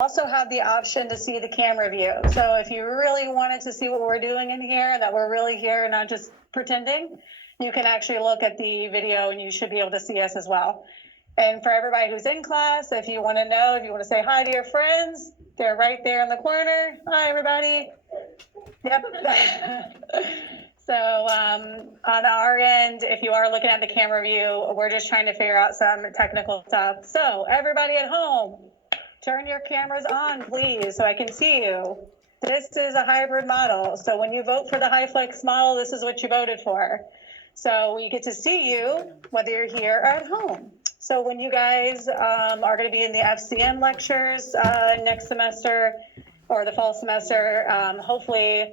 Also have the option to see the camera view. So if you really wanted to see what we're doing in here, that we're really here and not just pretending, you can actually look at the video and you should be able to see us as well. And for everybody who's in class, if you want to know, if you want to say hi to your friends, they're right there in the corner. Hi, everybody. Yep. So on our end, if you are looking at the camera view, we're just trying to figure out some technical stuff. So everybody at home, turn your cameras on, please, so I can see you. This is a hybrid model. So when you vote for the HyFlex model, this is what you voted for. So we get to see you whether you're here or at home. So when you guys are going to be in the FCM lectures next semester or the fall semester, hopefully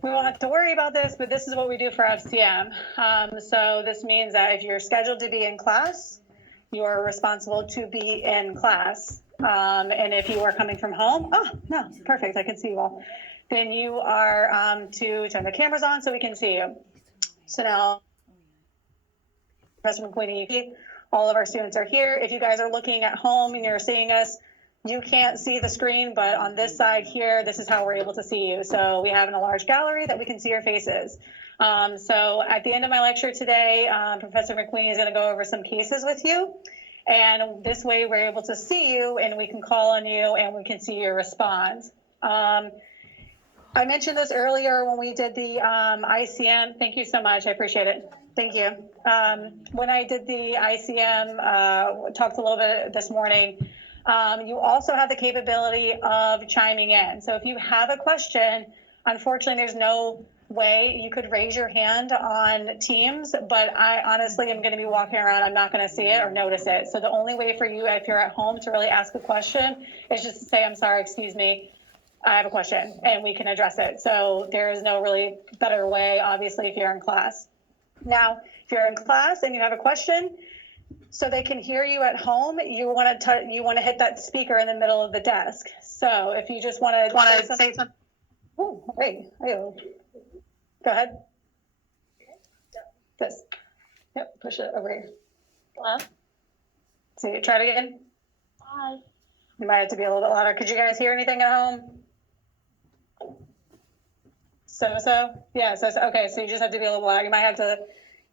we won't have to worry about this, but this is what we do for FCM. So this means that if you're scheduled to be in class, you are responsible to be in class. And if you are coming from home, oh, no, perfect, I can see you all. Then you are to turn the cameras on so we can see you. So now, Professor McQueenie, all of our students are here. If you guys are looking at home and you're seeing us, you can't see the screen, but on this side here, this is how we're able to see you. So we have in a large gallery that we can see your faces. So at the end of my lecture today, Professor McQueenie is going to go over some cases with you. And this way we're able to see you and we can call on you and we can see your response. I mentioned this earlier when we did the ICM. Thank you so much. I appreciate it. Thank you. When I did the ICM, talked a little bit this morning, you also have the capability of chiming in. So if you have a question, unfortunately, there's no way you could raise your hand on Teams, but I honestly am going to be walking around. I'm not going to see it or notice it. So the only way for you, if you're at home, to really ask a question is just to say, I'm sorry, excuse me, I have a question, and we can address it. So there is no really better way, obviously, if you're in class. Now, if you're in class and you have a question, so they can hear you at home, you want to hit that speaker in the middle of the desk. So if you just want to say something. Oh, wait. Go ahead. This. Yep, push it over here. Hello? See, try it again. Hi. You might have to be a little bit louder. Could you guys hear anything at home? Yeah, okay, so you just have to be a little louder. You might have to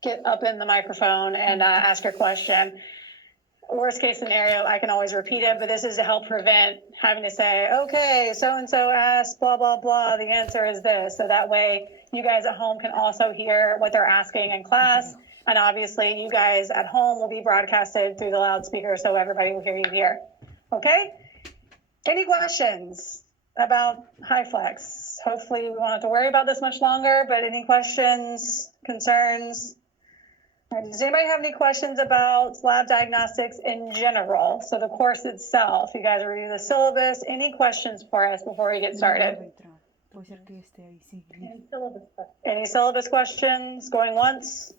get up in the microphone and ask your question. Worst case scenario, I can always repeat it, but this is to help prevent having to say, okay, so-and-so asked, blah, blah, blah, the answer is this. So that way you guys at home can also hear what they're asking in class. And obviously you guys at home will be broadcasted through the loudspeaker so everybody will hear you here. Okay? Any questions about HyFlex? Hopefully we won't have to worry about this much longer, but any questions, concerns? Does anybody have any questions about lab diagnostics in general? So the course itself, you guys review the syllabus. Any questions for us before we get started? Any syllabus questions? Going once?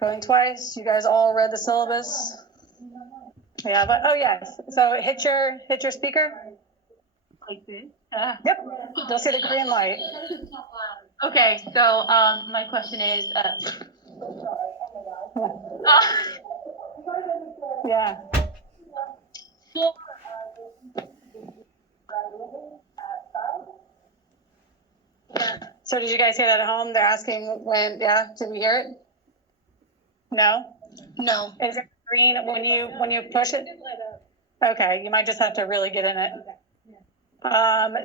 Going twice? You guys all read the syllabus? Yeah, but oh yes. So hit your speaker. Like this? Yep. You'll see the green light. Okay, so my question is. Yeah. So did you guys hear that at home? They're asking when, did we hear it? No? No. Is it green when you push it? Okay, you might just have to really get in it.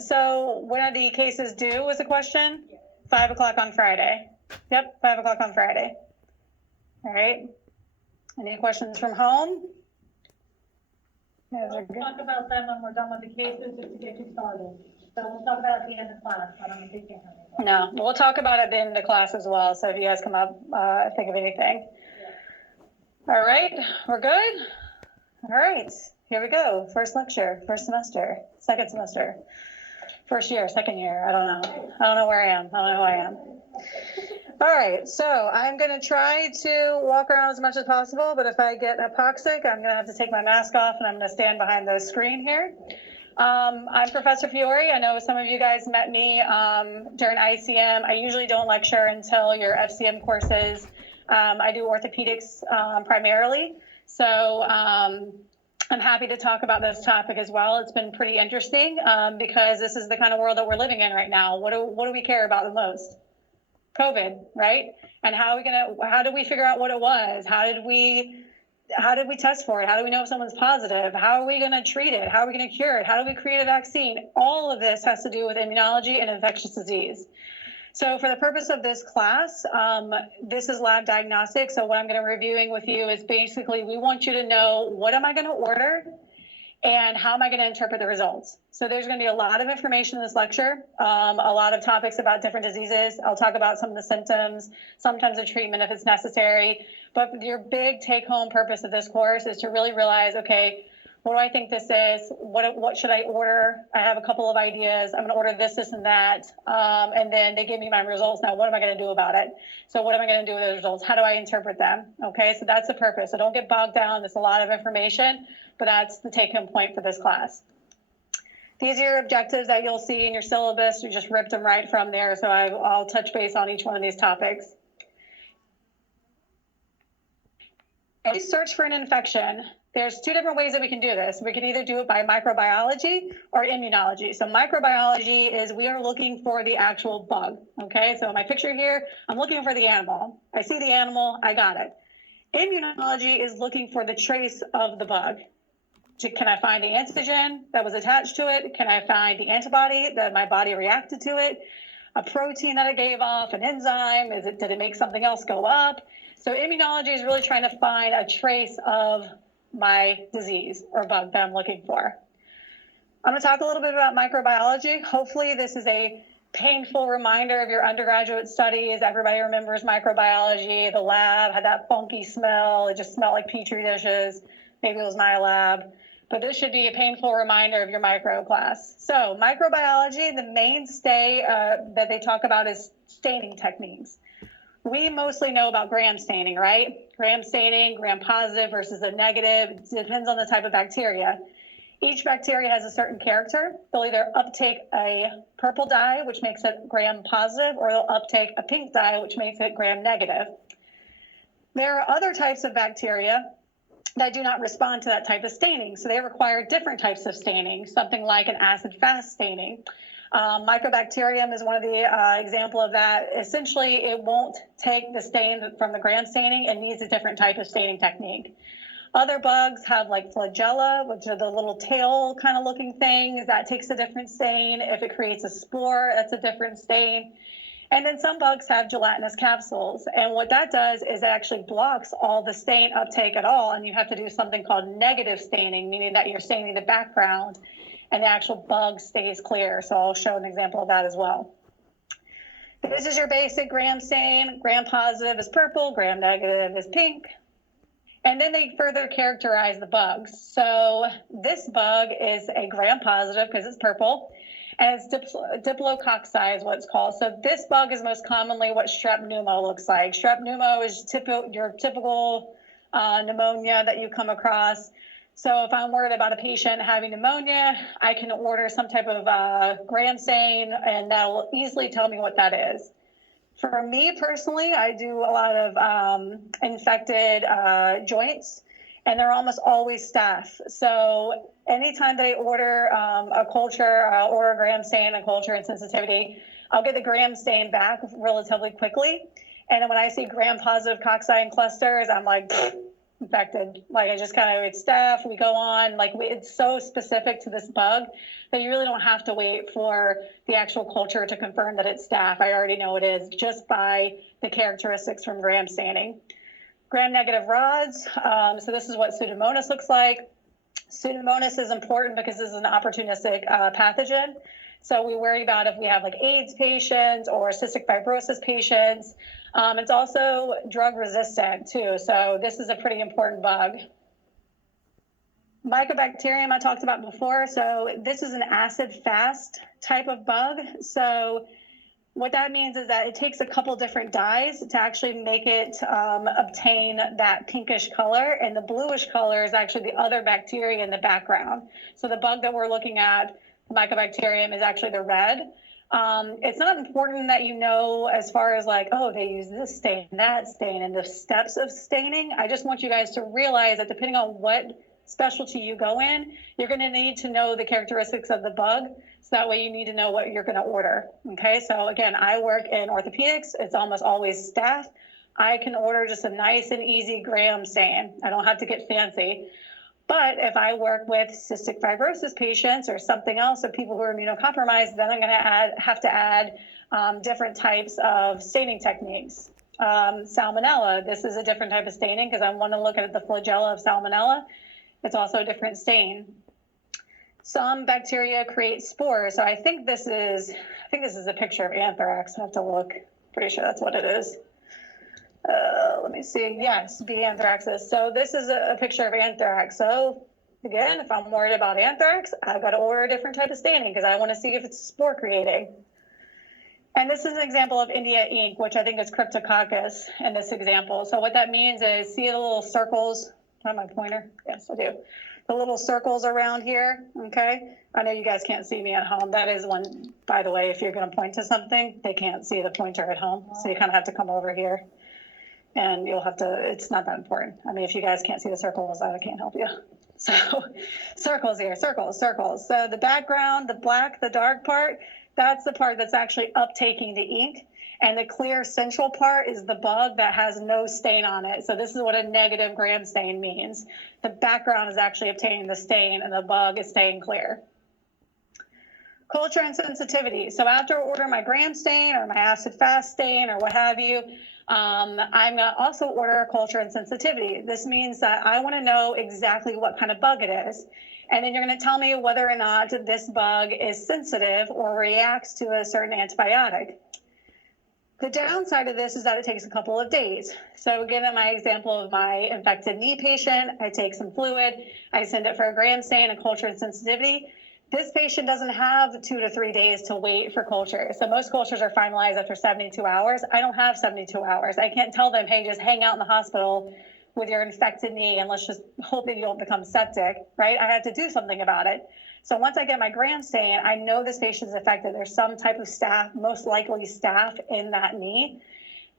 So when are the cases due was the question? 5 o'clock on Friday. Yep, 5 o'clock on Friday. All right. Any questions from home? We'll talk about them when we're done with the cases just to get you started. So we'll talk about it at the end of class. I don't think you can. No, we'll talk about it at the end of class as well. So if you guys come up, think of anything. All right, we're good? All right, here we go. First lecture, first semester, second semester, first year, second year. I don't know. I don't know where I am. I don't know who I am. All right, so I'm going to try to walk around as much as possible, but if I get hypoxic, I'm going to have to take my mask off and I'm going to stand behind the screen here. I'm Professor Fiore. I know some of you guys met me during ICM. I usually don't lecture until your FCM courses. I do orthopedics primarily. So I'm happy to talk about this topic as well. It's been pretty interesting because this is the kind of world that we're living in right now. What do we care about the most? COVID, right? And how do we figure out what it was? How did we test for it? How do we know if someone's positive? How are we going to treat it? How are we going to cure it? How do we create a vaccine? All of this has to do with immunology and infectious disease. So for the purpose of this class, this is lab diagnostics. So what I'm going to be reviewing with you is basically, we want you to know, what am I going to order and how am I going to interpret the results? So there's going to be a lot of information in this lecture, a lot of topics about different diseases. I'll talk about some of the symptoms, sometimes the treatment if it's necessary. But your big take-home purpose of this course is to really realize, okay, what do I think this is? What should I order? I have a couple of ideas. I'm going to order this, and that. And then they give me my results. Now, what am I going to do about it? So what am I going to do with those results? How do I interpret them? Okay, so that's the purpose. So don't get bogged down. There's a lot of information, but that's the take-home point for this class. These are your objectives that you'll see in your syllabus. You just ripped them right from there. So I'll touch base on each one of these topics. If you search for an infection, there's two different ways that we can do this. We can either do it by microbiology or immunology. So microbiology is we are looking for the actual bug, okay? So in my picture here, I'm looking for the animal. I see the animal, I got it. Immunology is looking for the trace of the bug. Can I find the antigen that was attached to it? Can I find the antibody that my body reacted to it? A protein that it gave off, an enzyme? Did it make something else go up? So immunology is really trying to find a trace of my disease or bug that I'm looking for. I'm going to talk a little bit about microbiology. Hopefully this is a painful reminder of your undergraduate studies. Everybody remembers microbiology. The lab had that funky smell. It just smelled like Petri dishes. Maybe it was NILAB. But this should be a painful reminder of your micro class. So microbiology, the mainstay that they talk about is staining techniques. We mostly know about gram staining, right? Gram staining, gram positive versus a negative. It depends on the type of bacteria. Each bacteria has a certain character. They'll either uptake a purple dye, which makes it gram positive, or they'll uptake a pink dye, which makes it gram negative. There are other types of bacteria that do not respond to that type of staining. So they require different types of staining, something like an acid-fast staining. Mycobacterium is one of the example of that. Essentially, it won't take the stain from the gram staining. It needs a different type of staining technique. Other bugs have like flagella, which are the little tail kind of looking things. That takes a different stain. If it creates a spore, that's a different stain. And then some bugs have gelatinous capsules. And what that does is it actually blocks all the stain uptake at all. And you have to do something called negative staining, meaning that you're staining the background and the actual bug stays clear. So I'll show an example of that as well. This is your basic gram stain. Gram positive is purple, gram negative is pink. And then they further characterize the bugs. So this bug is a gram positive because it's purple, and it's diplococci is what it's called. So this bug is most commonly what strep pneumo looks like. Strep pneumo is your typical pneumonia that you come across. So if I'm worried about a patient having pneumonia, I can order some type of gram stain, and that will easily tell me what that is. For me personally, I do a lot of infected joints, and they're almost always staph. So anytime that I order a culture, or a gram stain, a culture and sensitivity, I'll get the gram stain back relatively quickly. And then when I see gram positive cocci in clusters, I'm like, infected. Like I just kind of, it's staph, we go on. Like it's so specific to this bug that you really don't have to wait for the actual culture to confirm that it's staph. I already know it is just by the characteristics from gram staining. Gram-negative rods. So this is what Pseudomonas looks like. Pseudomonas is important because this is an opportunistic pathogen. So we worry about if we have like AIDS patients or cystic fibrosis patients. It's also drug resistant too. So this is a pretty important bug. Mycobacterium I talked about before. So this is an acid-fast type of bug. So what that means is that it takes a couple different dyes to actually make it obtain that pinkish color, and the bluish color is actually the other bacteria in the background. So the bug that we're looking at, the Mycobacterium, is actually the red. It's not important that you know as far as like, oh, they use this stain, that stain, and the steps of staining. I just want you guys to realize that depending on what specialty you go in, you're going to need to know the characteristics of the bug. So that way you need to know what you're going to order. Okay. So again, I work in orthopedics. It's almost always staph. I can order just a nice and easy gram stain. I don't have to get fancy. But if I work with cystic fibrosis patients or something else, or people who are immunocompromised, then I'm going to have to add different types of staining techniques. Salmonella, this is a different type of staining because I want to look at the flagella of salmonella. It's also a different stain. Some bacteria create spores. So I think this is a picture of anthrax. I have to look. Pretty sure that's what it is. Let me see. Yes, B. anthracis. So this is a picture of anthrax. So again, if I'm worried about anthrax, I've got to order a different type of staining because I want to see if it's spore creating. And this is an example of India ink, which I think is Cryptococcus in this example. So what that means is, see the little circles? Do I have my pointer? Yes, I do. The little circles around here, okay? I know you guys can't see me at home. That is one, by the way, if you're going to point to something, they can't see the pointer at home. So you kind of have to come over here. And you'll have to, it's not that important. I mean, if you guys can't see the circles, I can't help you. So circles here, circles, circles. So the background, the black, the dark part, that's the part that's actually uptaking the ink. And the clear central part is the bug that has no stain on it. So this is what a negative gram stain means. The background is actually obtaining the stain and the bug is staying clear. Culture and sensitivity. So after I order my gram stain or my acid fast stain or what have you, I'm going to also order a culture and sensitivity. This means that I want to know exactly what kind of bug it is. And then you're going to tell me whether or not this bug is sensitive or reacts to a certain antibiotic. The downside of this is that it takes a couple of days. So again, in my example of my infected knee patient, I take some fluid, I send it for a gram stain, a culture and sensitivity. This patient doesn't have 2 to 3 days to wait for culture. So most cultures are finalized after 72 hours. I don't have 72 hours. I can't tell them, hey, just hang out in the hospital with your infected knee and let's just hope that you don't become septic, right? I have to do something about it. So once I get my gram stain, I know this patient is affected. There's some type of staph, most likely staph in that knee.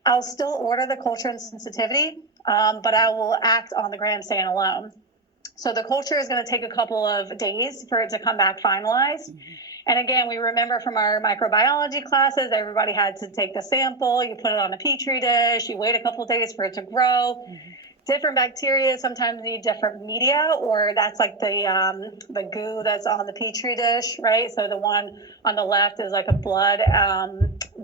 I'll still order the culture and sensitivity, but I will act on the gram stain alone. So the culture is going to take a couple of days for it to come back finalized. Mm-hmm. And again, we remember from our microbiology classes, everybody had to take the sample, you put it on a Petri dish, you wait a couple of days for it to grow. Mm-hmm. Different bacteria sometimes need different media, or that's like the goo that's on the Petri dish, right? So the one on the left is like a blood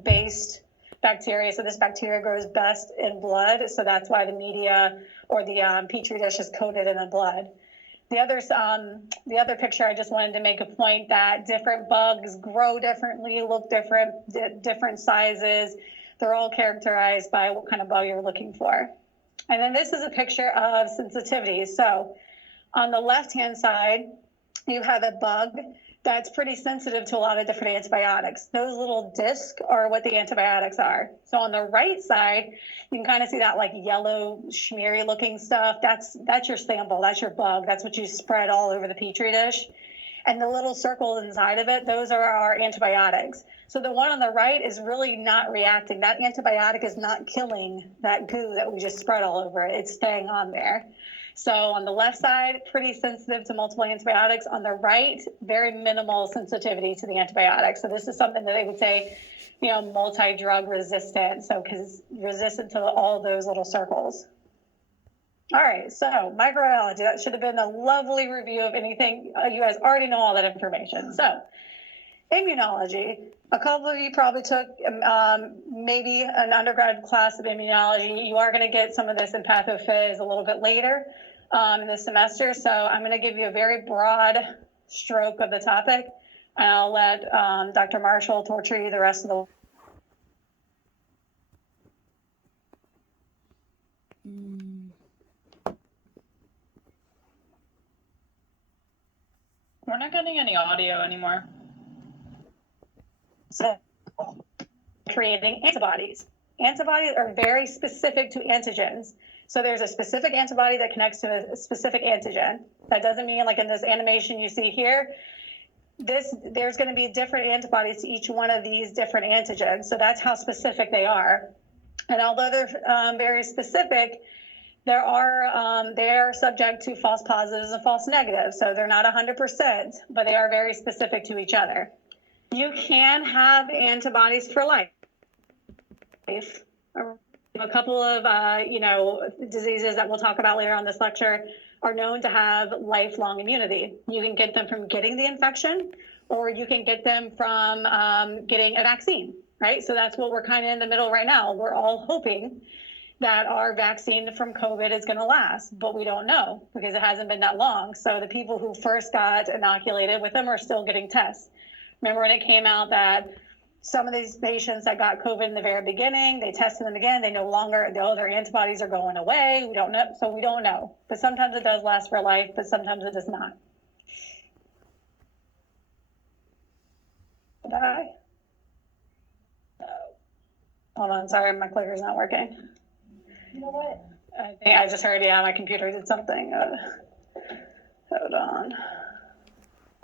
based bacteria. So this bacteria grows best in blood. So that's why the media or the Petri dish is coated in the blood. The other picture, I just wanted to make a point that different bugs grow differently, look different, different sizes. They're all characterized by what kind of bug you're looking for. And then this is a picture of sensitivity. So on the left-hand side, you have a bug that's pretty sensitive to a lot of different antibiotics. Those little discs are what the antibiotics are. So on the right side, you can kind of see that like yellow schmeary looking stuff. That's your sample, that's your bug. That's what you spread all over the Petri dish. And the little circles inside of it, those are our antibiotics. So the one on the right is really not reacting. That antibiotic is not killing that goo that we just spread all over it. It's staying on there. So on the left side, pretty sensitive to multiple antibiotics. On the right, very minimal sensitivity to the antibiotics. So this is something that they would say, multi-drug resistant. So because resistant to all of those little circles. All right, so microbiology, that should have been a lovely review of anything. You guys already know all that information. So immunology, a couple of you probably took maybe an undergrad class of immunology. You are going to get some of this in pathophys a little bit later in the semester. So I'm going to give you a very broad stroke of the topic, and I'll let Dr. Marshall torture you the rest of the We're not getting any audio anymore. So creating antibodies. Antibodies are very specific to antigens. So there's a specific antibody that connects to a specific antigen. That doesn't mean like in this animation you see here, there's going to be different antibodies to each one of these different antigens. So that's how specific they are. And although they're very specific, they are subject to false positives and false negatives. So they're not 100%, but they are very specific to each other. You can have antibodies for life. A couple of, diseases that we'll talk about later on this lecture are known to have lifelong immunity. You can get them from getting the infection, or you can get them from getting a vaccine, right? So that's what we're kind of in the middle right now. We're all hoping that our vaccine from COVID is going to last, but we don't know because it hasn't been that long. So the people who first got inoculated with them are still getting tests. Remember when it came out that some of these patients that got COVID in the very beginning, they tested them again, they no longer, their antibodies are going away. We don't know. So we don't know. But sometimes it does last for life, but sometimes it does not. Did I? Hold on, sorry, my clicker's not working. You know what? I think I just heard, yeah, my computer did something. Hold on.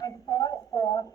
I saw it off